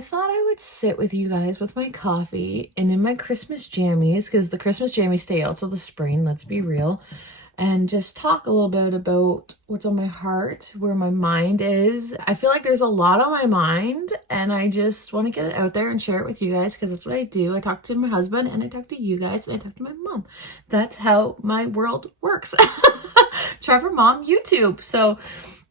I thought I would sit with you guys with my coffee and in my Christmas jammies, because the Christmas jammies stay out till the spring, let's be real, and just talk a little bit about what's on my heart, where my mind is. I feel like there's a lot on my mind and I just want to get it out there and share it with you guys, because that's what I do. I talk to my husband and I talk to you guys and I talk to my mom. That's how my world works. Trevor Mom YouTube. So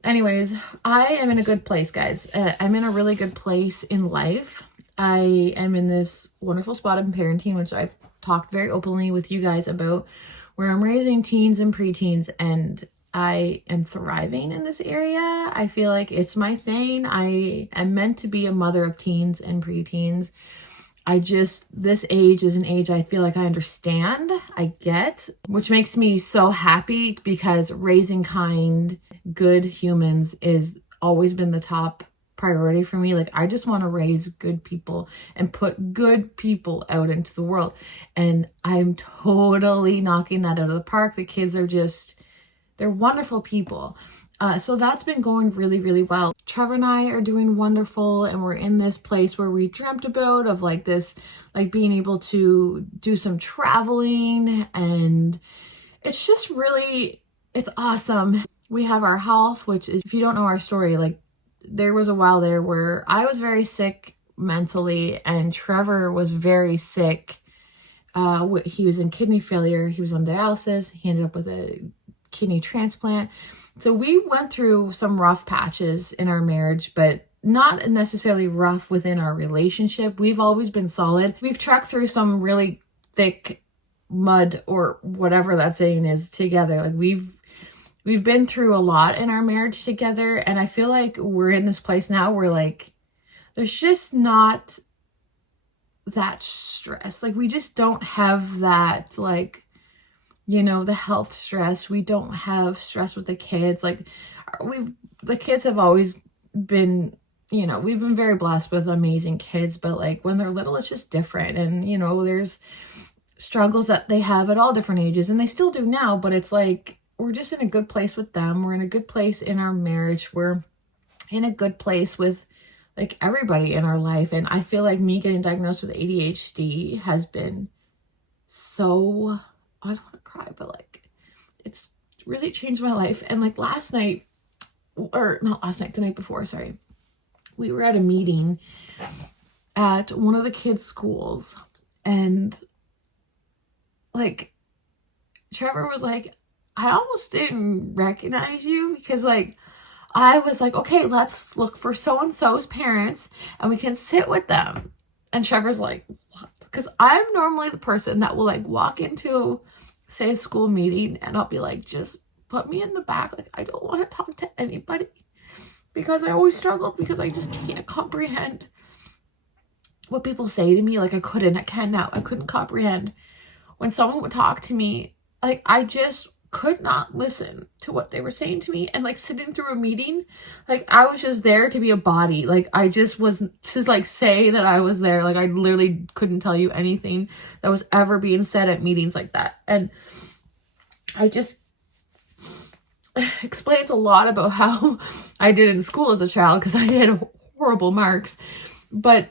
anyways, I am in a good place, guys. I'm in a really good place in life. I am in this wonderful spot in parenting, which I've talked very openly with you guys about, where I'm raising teens and preteens, and I am thriving in this area. I feel like it's my thing. I am meant to be a mother of teens and preteens. This age is an age I feel like I understand, I get, which makes me so happy, because raising kind, good humans is always been the top priority for me. Like, I just want to raise good people and put good people out into the world. And I'm totally knocking that out of the park. The kids are they're wonderful people. So that's been going really, really well. Trevor and I are doing wonderful, and we're in this place where we dreamt about of like this, like being able to do some traveling, and it's just really, it's awesome. We have our health, which is, if you don't know our story, like there was a while there where I was very sick mentally and Trevor was very sick. He was in kidney failure. He was on dialysis. He ended up with a kidney transplant. So we went through some rough patches in our marriage, but not necessarily rough within our relationship. We've always been solid. We've trekked through some really thick mud, or whatever that saying is, together. Like we've been through a lot in our marriage together, and I feel like we're in this place now where like there's just not that stress. Like we just don't have that, like, you know, the health stress. We don't have stress with the kids. Like the kids have always been, you know, we've been very blessed with amazing kids, but like when they're little, it's just different. And, you know, there's struggles that they have at all different ages, and they still do now, but it's like, we're just in a good place with them. We're in a good place in our marriage. We're in a good place with like everybody in our life. And I feel like me getting diagnosed with ADHD has been so, I don't want to cry, but like it's really changed my life. And like last night, or not last night, the night before, sorry, we were at a meeting at one of the kids' schools, and like Trevor was like, I almost didn't recognize you, because like I was like, okay, let's look for so-and-so's parents and we can sit with them. And Trevor's like, what? Because I'm normally the person that will like walk into, say, a school meeting, and I'll be like, just put me in the back. Like, I don't want to talk to anybody, because I always struggled, because I just can't comprehend what people say to me. Like I can now. I couldn't comprehend when someone would talk to me. Like I just could not listen to what they were saying to me. And like sitting through a meeting, like I was just there to be a body. Like I just was to like say that I was there. Like I literally couldn't tell you anything that was ever being said at meetings like that. And I just explains a lot about how I did in school as a child, because I had horrible marks. But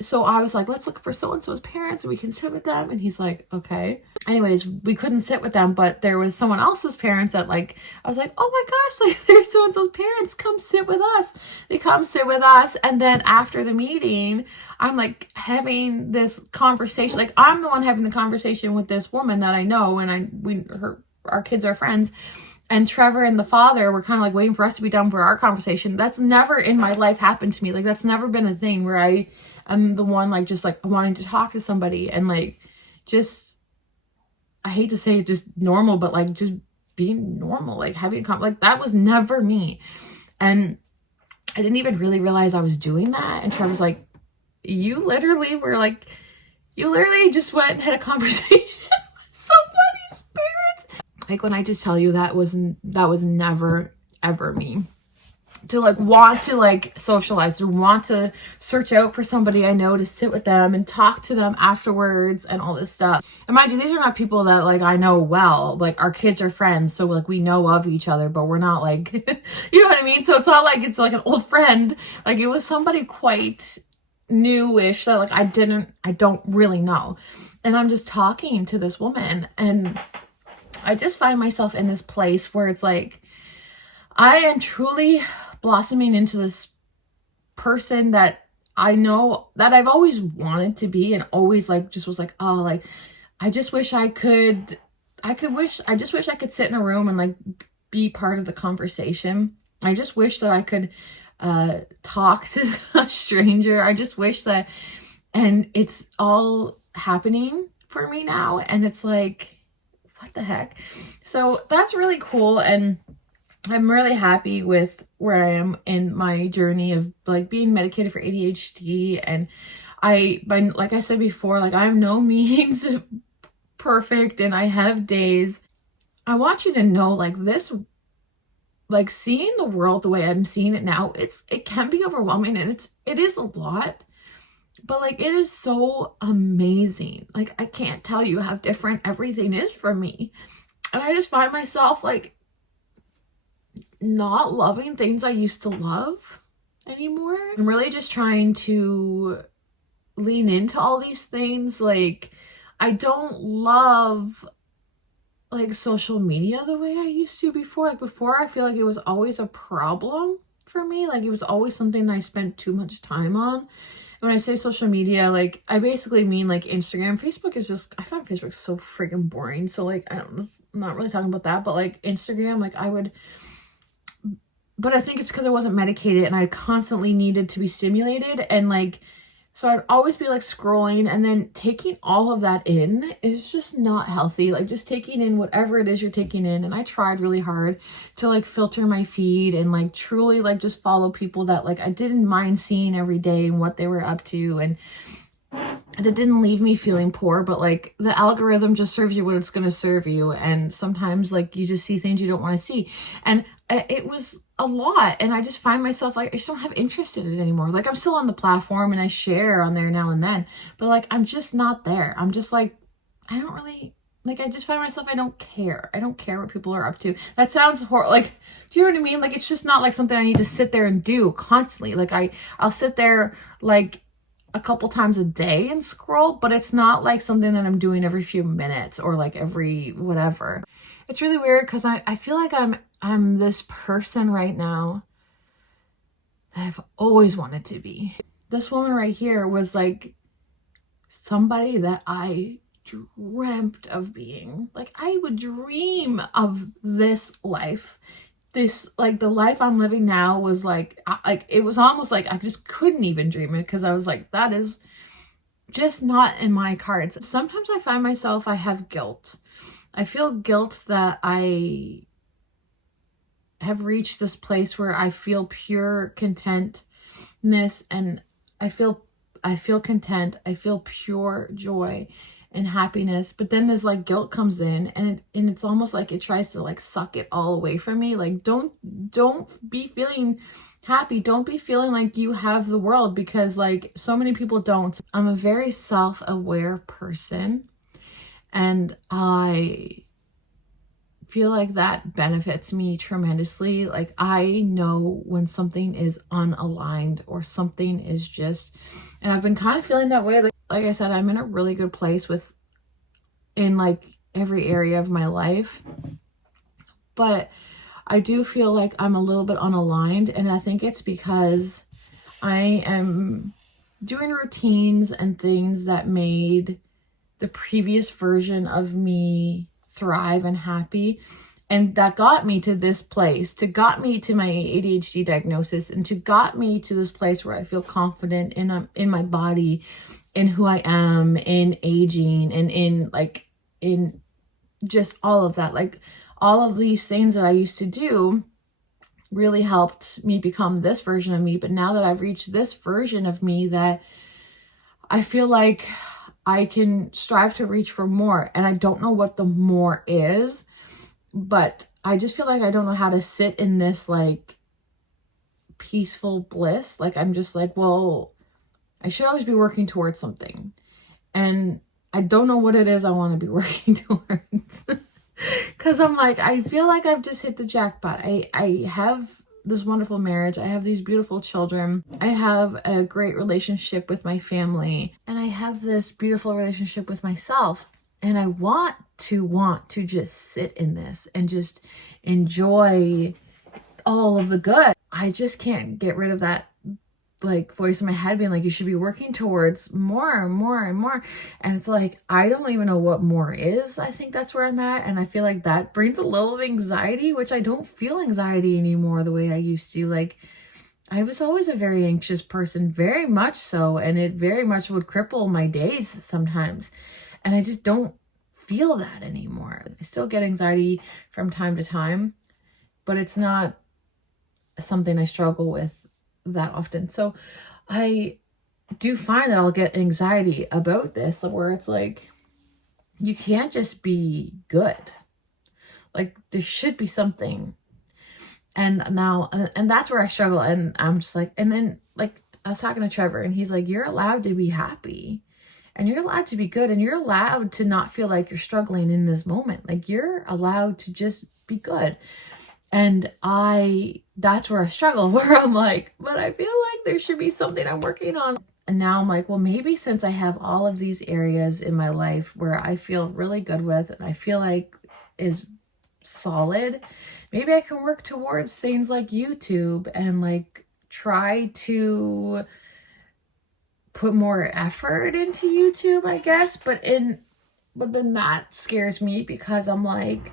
so I was like, let's look for so-and-so's parents and we can sit with them. And he's like, okay. Anyways, we couldn't sit with them, but there was someone else's parents that like, I was like, oh my gosh, like there's so-and-so's parents, come sit with us. They come sit with us. And then after the meeting, I'm like having this conversation. Like I'm the one having the conversation with this woman that I know, and our kids are friends. And Trevor and the father were kind of like waiting for us to be done for our conversation. That's never in my life happened to me. Like that's never been a thing where I'm the one like just like wanting to talk to somebody and like just, I hate to say it, just normal, but like just being normal, like having like that was never me. And I didn't even really realize I was doing that. And Trevor's like, you literally just went and had a conversation with somebody's parents. Like when I just tell you that was never ever me. To like want to like socialize, or want to search out for somebody I know to sit with them and talk to them afterwards and all this stuff. And mind you, these are not people that like I know well. Like our kids are friends, so like we know of each other, but we're not like you know what I mean? So it's not like it's like an old friend. Like it was somebody quite newish that like I don't really know. And I'm just talking to this woman, and I just find myself in this place where it's like, I am truly blossoming into this person that I know that I've always wanted to be, and always like just was like, oh, like I just wish I could sit in a room and like be part of the conversation. I just wish that I could talk to a stranger. I just wish that, and it's all happening for me now, and it's like, what the heck? So that's really cool, and I'm really happy with where I am in my journey of like being medicated for ADHD. And like I said before, like I'm no means perfect, and I have days. I want you to know, like this, like seeing the world the way I'm seeing it now, it can be overwhelming, and it is a lot, but like it is so amazing. Like I can't tell you how different everything is for me. And I just find myself like not loving things I used to love anymore. I'm really just trying to lean into all these things. Like I don't love like social media the way I used to before. Like before, I feel like it was always a problem for me. Like it was always something that I spent too much time on. And when I say social media, like I basically mean like Instagram. Facebook is just, I find Facebook so freaking boring. So like, I'm not really talking about that, but like Instagram, like but I think it's because I wasn't medicated and I constantly needed to be stimulated. And like, so I'd always be like scrolling, and then taking all of that in is just not healthy. Like just taking in whatever it is you're taking in. And I tried really hard to like filter my feed and like truly like just follow people that like I didn't mind seeing every day and what they were up to. And it didn't leave me feeling poor, but like the algorithm just serves you what it's going to serve you. And sometimes like you just see things you don't want to see. And it was a lot. And I just find myself like, I just don't have interest in it anymore. Like I'm still on the platform and I share on there now and then, but like, I'm just not there. I'm just like, I don't really, like, I just find myself, I don't care. I don't care what people are up to. That sounds horrible. Like, do you know what I mean? Like, it's just not like something I need to sit there and do constantly. Like I'll sit there like a couple times a day and scroll, but it's not like something that I'm doing every few minutes or like every whatever. It's really weird because I feel like I'm this person right now that I've always wanted to be. This woman right here was like somebody that I dreamt of being. Like I would dream of this life. This, like the life I'm living now was like it was almost like I just couldn't even dream it, because I was like, that is just not in my cards. Sometimes I find myself, I have guilt. I feel guilt that I have reached this place where I feel pure contentness, and I feel content. I feel pure joy and happiness. But then there's like guilt comes in, and it's almost like it tries to like suck it all away from me. Like don't be feeling happy. Don't be feeling like you have the world, because like so many people don't. I'm a very self-aware person, and I feel like that benefits me tremendously. Like I know when something is unaligned or something is just, and I've been kind of feeling that way. Like I said, I'm in a really good place in like every area of my life, but I do feel like I'm a little bit unaligned. And I think it's because I am doing routines and things that made the previous version of me thrive and happy, and that got me to this place, got me to my ADHD diagnosis, and got me to this place where I feel confident in my body, in who I am, in aging, and in just all of that. Like all of these things that I used to do really helped me become this version of me. But now that I've reached this version of me, that I feel like I can strive to reach for more. And I don't know what the more is, but I just feel like I don't know how to sit in this like peaceful bliss. Like I'm just like, well, I should always be working towards something. And I don't know what it is I want to be working towards. Because I'm like, I feel like I've just hit the jackpot. I have this wonderful marriage. I have these beautiful children. I have a great relationship with my family, and I have this beautiful relationship with myself. And I want to just sit in this and just enjoy all of the good. I just can't get rid of that like voice in my head being like, you should be working towards more and more and more. And it's like, I don't even know what more is. I think that's where I'm at. And I feel like that brings a little of anxiety, which I don't feel anxiety anymore the way I used to. Like, I was always a very anxious person, very much so. And it very much would cripple my days sometimes. And I just don't feel that anymore. I still get anxiety from time to time, but it's not something I struggle with that often. So I do find that I'll get anxiety about this, where it's like, you can't just be good. Like, there should be something. And that's where I struggle. And I'm just like, and then like I was talking to Trevor, and he's like, you're allowed to be happy, and you're allowed to be good, and you're allowed to not feel like you're struggling in this moment. Like, you're allowed to just be good. And that's where I struggle, where I'm like, but I feel like there should be something I'm working on. And now I'm like, well, maybe since I have all of these areas in my life where I feel really good with, and I feel like is solid, maybe I can work towards things like YouTube and like try to put more effort into YouTube, I guess. But then that scares me, because I'm like,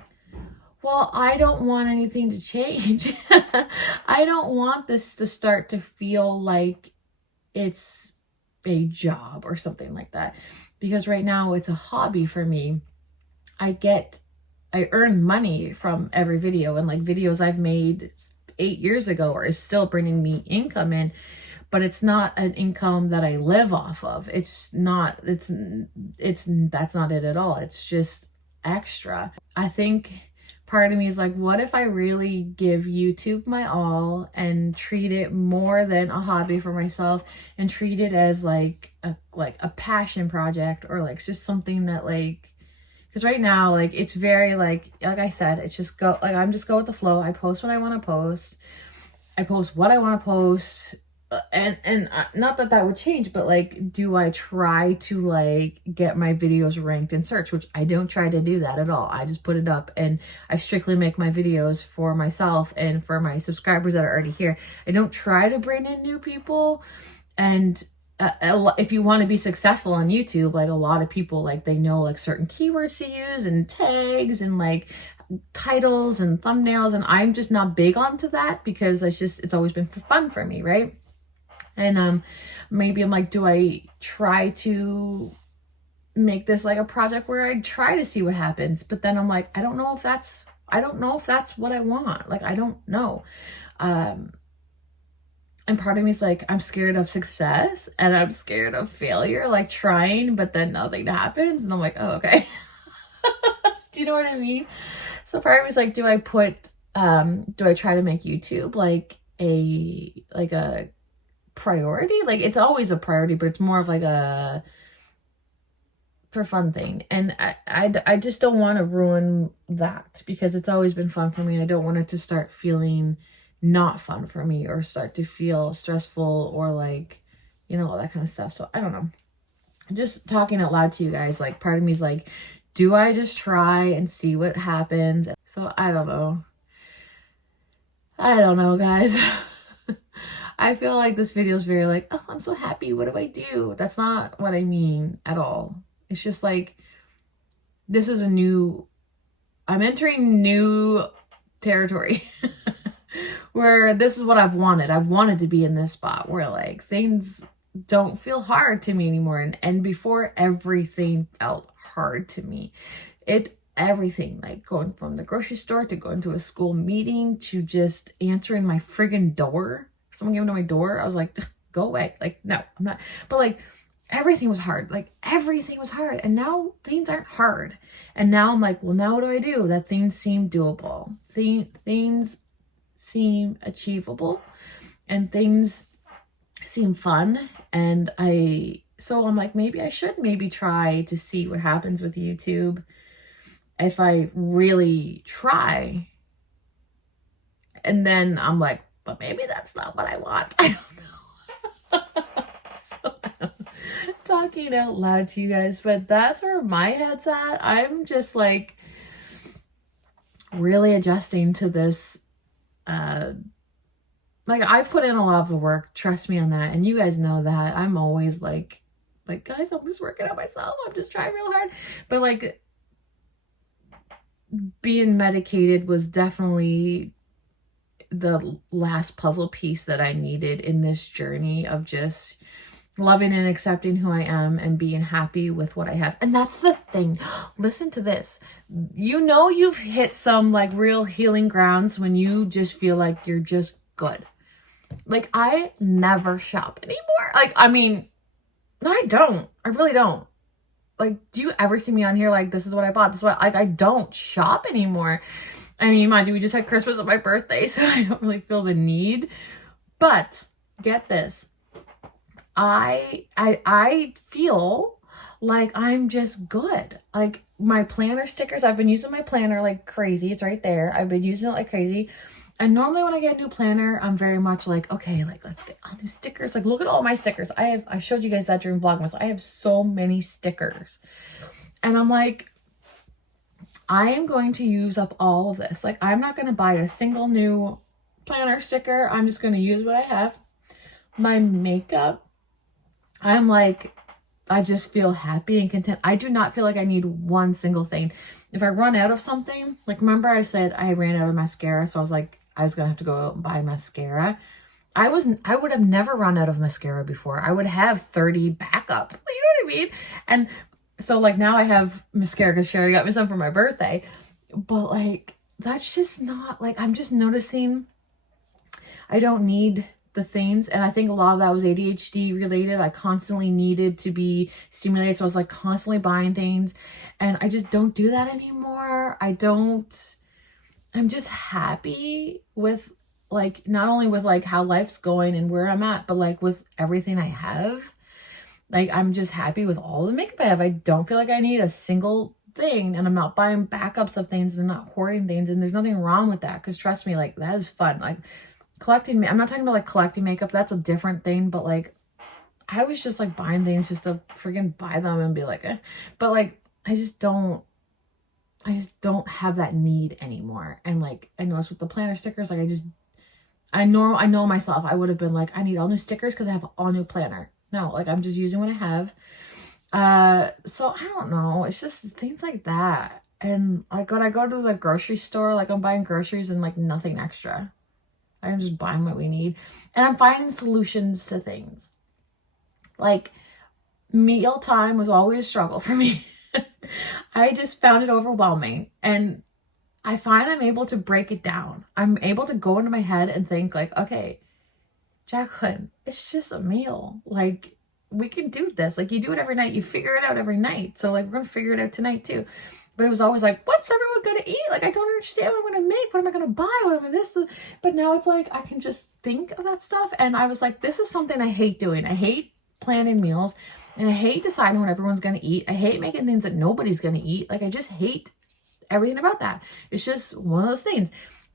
well, I don't want anything to change. I don't want this to start to feel like it's a job or something like that. Because right now it's a hobby for me. I earn money from every video, and like videos I've made 8 years ago are still bringing me income in, but it's not an income that I live off of. That's not it at all. It's just extra. I think part of me is like, what if I really give YouTube my all and treat it more than a hobby for myself, and treat it as like a passion project, or like just something that like, because right now, like, it's very like I said, it's just I'm just go with the flow. I post what I want to post. I post what I want to post. And not that would change, but like, do I try to like get my videos ranked in search, which I don't try to do that at all. I just put it up, and I strictly make my videos for myself and for my subscribers that are already here. I don't try to bring in new people. And if you want to be successful on YouTube, like a lot of people, like they know like certain keywords to use and tags and like titles and thumbnails. And I'm just not big onto that, because it's always been fun for me, right? And maybe I'm like, do I try to make this like a project where I try to see what happens? But then I'm like, I don't know if that's what I want. Like, I don't know. And part of me is like, I'm scared of success, and I'm scared of failure, like trying, but then nothing happens. And I'm like, oh, okay. Do you know what I mean? So part of me is like, do I try to make YouTube like a priority? Like, it's always a priority, but it's more of like a for fun thing. And I just don't want to ruin that, because it's always been fun for me, and I don't want it to start feeling not fun for me, or start to feel stressful, or like, all that kind of stuff. So I don't know, just talking out loud to you guys, like part of me is like, do I just try and see what happens? So I don't know, guys. I feel like this video is very like, oh, I'm so happy, what do I do? That's not what I mean at all. It's just like, this is I'm entering new territory where this is what I've wanted. I've wanted to be in this spot where like things don't feel hard to me anymore. And before, everything felt hard to me. Everything, like going from the grocery store to going to a school meeting to just answering my friggin' door. Someone came to my door. I was like, go away. Like, no, I'm not. But like, everything was hard. Like, everything was hard. And now things aren't hard. And now I'm like, well, now what do I do? That things seem doable. Things seem achievable. And things seem fun. And so I'm like, maybe I should try to see what happens with YouTube if I really try. And then I'm like, but maybe that's not what I want. I don't know. So, talking out loud to you guys, but that's where my head's at. I'm just like really adjusting to this. Like, I've put in a lot of the work, trust me on that, and you guys know that. I'm always like guys, I'm just working out myself, I'm just trying real hard. But like, being medicated was definitely the last puzzle piece that I needed in this journey of just loving and accepting who I am and being happy with what I have. And that's the thing. Listen to this. You know, you've hit some like real healing grounds when you just feel like you're just good. Like, I never shop anymore. Like, I mean, no, I don't. I really don't. Like, do you ever see me on here like, this is what I bought? This is what, like, I don't shop anymore. I mean, mind you, we just had Christmas on my birthday, so I don't really feel the need. But get this. I feel like I'm just good. Like, my planner stickers, I've been using my planner like crazy. It's right there. I've been using it like crazy. And normally when I get a new planner, I'm very much like, okay, like, let's get all new stickers. Like, look at all my stickers. I showed you guys that during Vlogmas. I have so many stickers. And I'm like, I am going to use up all of this. Like, I'm not going to buy a single new planner sticker. I'm just going to use what I have. My makeup, I'm like, I just feel happy and content. I do not feel like I need one single thing. If I run out of something, like, remember I said I ran out of mascara, so I was like, I was going to have to go out and buy mascara. I would have never run out of mascara before. I would have 30 backup. You know what I mean? And so, like, now I have mascara because Sherry got me some for my birthday. But, like, that's just not, like, I'm just noticing I don't need the things. And I think a lot of that was ADHD related. I constantly needed to be stimulated. So I was, like, constantly buying things. And I just don't do that anymore. I'm just happy with, like, not only with, like, how life's going and where I'm at, but, like, with everything I have. Like, I'm just happy with all the makeup I have. I don't feel like I need a single thing, and I'm not buying backups of things and not hoarding things, and there's nothing wrong with that, because trust me, like, that is fun. Like, collecting, I'm not talking about, like, collecting makeup. That's a different thing, but, like, I was just, like, buying things just to freaking buy them and be like, eh. But, like, I just don't have that need anymore. And, like, I noticed with the planner stickers, like, I know myself, I would have been like, I need all new stickers because I have all new planner. No, like, I'm just using what I have. So I don't know. It's just things like that. And, like, when I go to the grocery store, like, I'm buying groceries and, like, nothing extra. I'm just buying what we need. And I'm finding solutions to things. Like, meal time was always a struggle for me. I just found it overwhelming. And I find I'm able to break it down. I'm able to go into my head and think, like, okay, Jaclyn, it's just a meal. Like, we can do this. Like, you do it every night. You figure it out every night. So, like, we're going to figure it out tonight too. But it was always like, what's everyone going to eat? Like, I don't understand what I'm going to make. What am I going to buy? What am I this? But now it's like, I can just think of that stuff. And I was like, this is something I hate doing. I hate planning meals. And I hate deciding what everyone's going to eat. I hate making things that nobody's going to eat. Like, I just hate everything about that. It's just one of those things.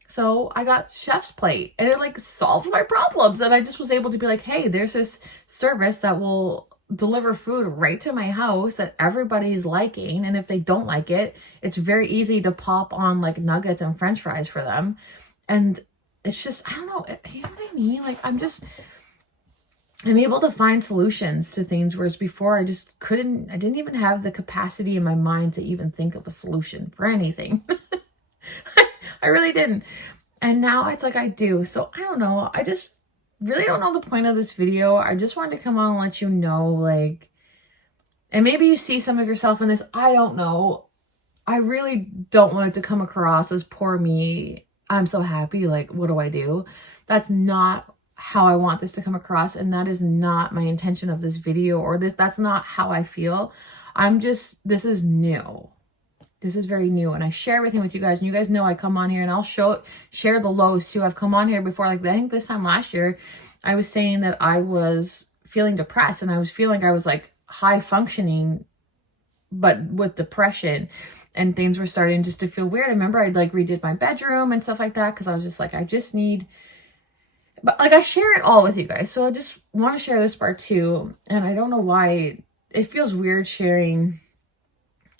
So I got Chef's Plate, and it, like, solved my problems. And I just was able to be like, hey, there's this service that will deliver food right to my house that everybody's liking. And if they don't like it, it's very easy to pop on, like, nuggets and French fries for them. And it's just, I don't know, you know what I mean? Like, I'm able to find solutions to things, whereas before I didn't even have the capacity in my mind to even think of a solution for anything. I really didn't. And now it's like I do. So I don't know. I just really don't know the point of this video. I just wanted to come on and let you know, like, and maybe you see some of yourself in this. I don't know. I really don't want it to come across as poor me. I'm so happy. Like, what do I do? That's not how I want this to come across. And that is not my intention of this video, or that's not how I feel. This is new. This is very new, and I share everything with you guys, and you guys know I come on here and I'll share the lows too. I've come on here before, like, I think this time last year, I was saying that I was feeling depressed, and I was feeling I was, like, high functioning, but with depression, and things were starting just to feel weird. I remember I'd, like, redid my bedroom and stuff like that, because I was just like, I just need But like I share it all with you guys. So I just want to share this part too. And I don't know why it feels weird sharing.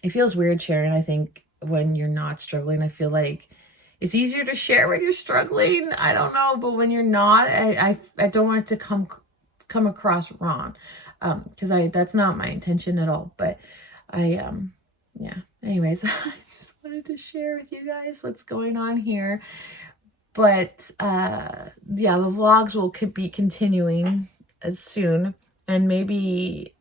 It feels weird sharing, I think, when you're not struggling. I feel like it's easier to share when you're struggling. I don't know, but when you're not, I don't want it to come across wrong. Because that's not my intention at all. But yeah. Anyways, I just wanted to share with you guys what's going on here. But yeah, the vlogs will be continuing as soon. And maybe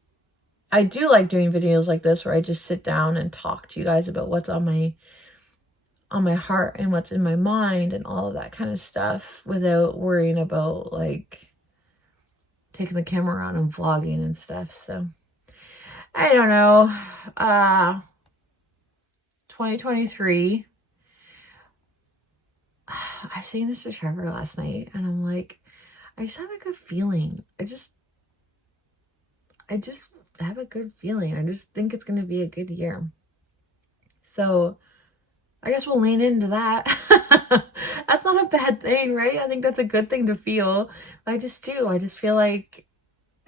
I do like doing videos like this where I just sit down and talk to you guys about what's on my heart and what's in my mind and all of that kind of stuff without worrying about like taking the camera on and vlogging and stuff. So I don't know. 2023. I was saying this to Trevor last night and I'm like, I just have a good feeling. I just have a good feeling. I just think it's going to be a good year. So I guess we'll lean into that. That's not a bad thing, right? I think that's a good thing to feel. I just do. I just feel like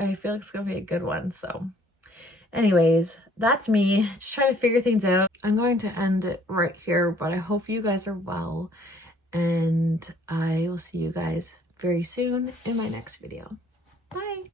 it's going to be a good one. So anyways, that's me. Just trying to figure things out. I'm going to end it right here, but I hope you guys are well. And I will see you guys very soon in my next video. Bye.